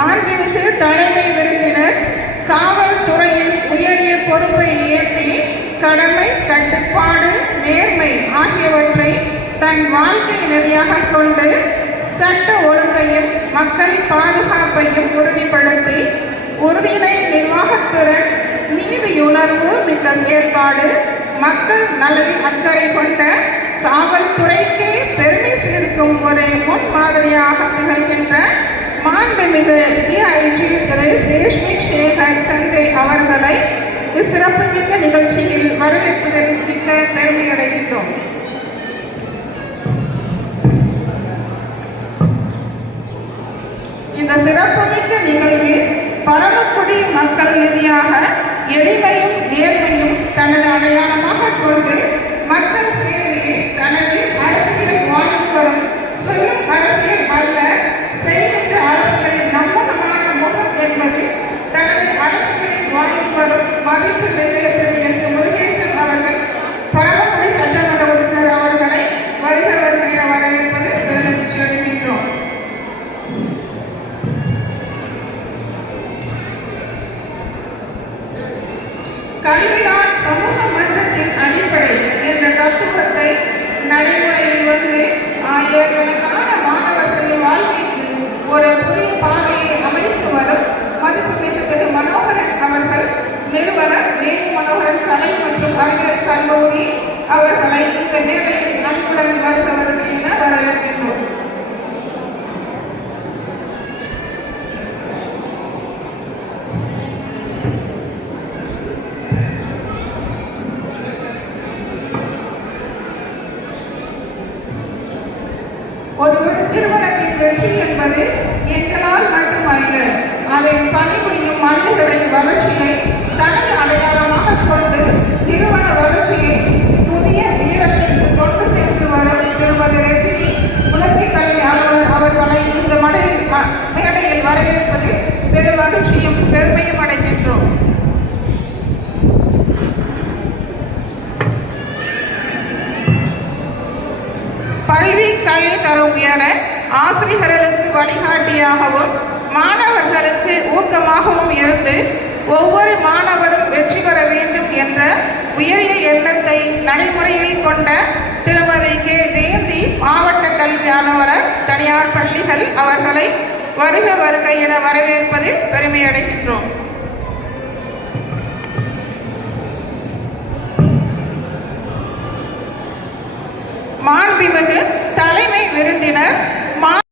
மாண்புமிகு தலைமை விருந்தினர் காவல்துறையின் உயரிய பொறுப்பை ஏற்றி கடமை, கட்டுப்பாடு, நேர்மை ஆகியவற்றை தன் வாழ்க்கை நெறியாக கொண்டு சட்ட ஒழுங்கையும் மக்கள் பாதுகாப்பையும் உறுதிப்படுத்தி உறுதியினை நிர்வாகத்திறன், நீதியுணர்வு மிக்க செயற்பாடு, மக்கள் நலனில் அக்கறை கொண்ட காவல்துறைக்கே பெருமை சேர்க்கும் ஒரு முன்மாதிரியாக திகழ்கின்ற மாண்புமிகு டிஐஜி திரு தேஷ்மிக் சேகர் சண்டே அவர்களை சிறப்புமிக்க நிகழ்ச்சியில் வரவேற்பதில் மிக்க பெருமையடைகின்றோம். இந்த சிறப்புமிக்க நிகழ்வில் பரமக்குடி மக்கள் நிதியாக எளிமையும் நேர்மையும் தனது அடையாளமாக கொண்டு மக்கள் சேவையை தனது அரசியல் வாழ்ந்து வரும் சொல்லும் அரசியல் அல்ல, செய்கின்ற அரசியலின் நம்பகமான முகம் என்பது தனது அரசியலில் வாழ்ந்து வரும் மதிப்பு நிறைவேற்றிய முருகேசன் அவர்கள் பரமக்குடி சட்டமன்ற உறுப்பினர் அவர்களை வருகிறவர்கள் என வரவேற்பது பெருமைப்படுகின்றோம். கல்வியால் சமூக மன்றத்தின் அடிப்படை என்ற தத்துவத்தை நடைமுறையில் வந்து ஆயிரக்கணக்கான மாணவர்களின் வாழ்க்கைக்கு ஒரு புதிய பாதையை அமைத்து வரும் மதிப்புமிகு திரு மனோகரன் அவர்கள் நிறுவனர் நேரு மனோகரன் கலை மற்றும் அறிவியல் கல்லூரி அவர்களை இந்த மேடையில் அன்புடன் வருகிறவர்கள் என வரவேற்கின்றோம். ஒரு நிறுவனத்தின் வெற்றி என்பது எங்களால் மட்டுமல்ல, அதை பணிபுரியும் மனிதர்களின் வளர்ச்சியை தனது அடையாளமாக கொண்டு நிறுவன வளர்ச்சியை புதிய உயரத்திற்கு கொண்டு சென்று வரும் திருமதி ரஜினி உலகை கல்வி அலுவலர் அவர்களை இந்த மேடையில் வரவேற்பது பெரும் மகிழ்ச்சியும் பெருமையும் அடைகின்றோம். கல்வி தரம் உயர ஆசிரியர்களுக்கு வழிகாட்டியாகவும் மாணவர்களுக்கு ஊக்கமாகவும் இருந்து ஒவ்வொரு மாணவரும் வெற்றி பெற வேண்டும் என்ற உயரிய எண்ணத்தை நடைமுறையில் கொண்ட திருமதி கே ஜெயந்தி மாவட்ட கல்வி அலுவலர் தனியார் பள்ளிகள் அவர்களை வருக வருக என வரவேற்பதில் பெருமையடைகின்றோம். மாண்புமிகு தலைமை விருந்தினர்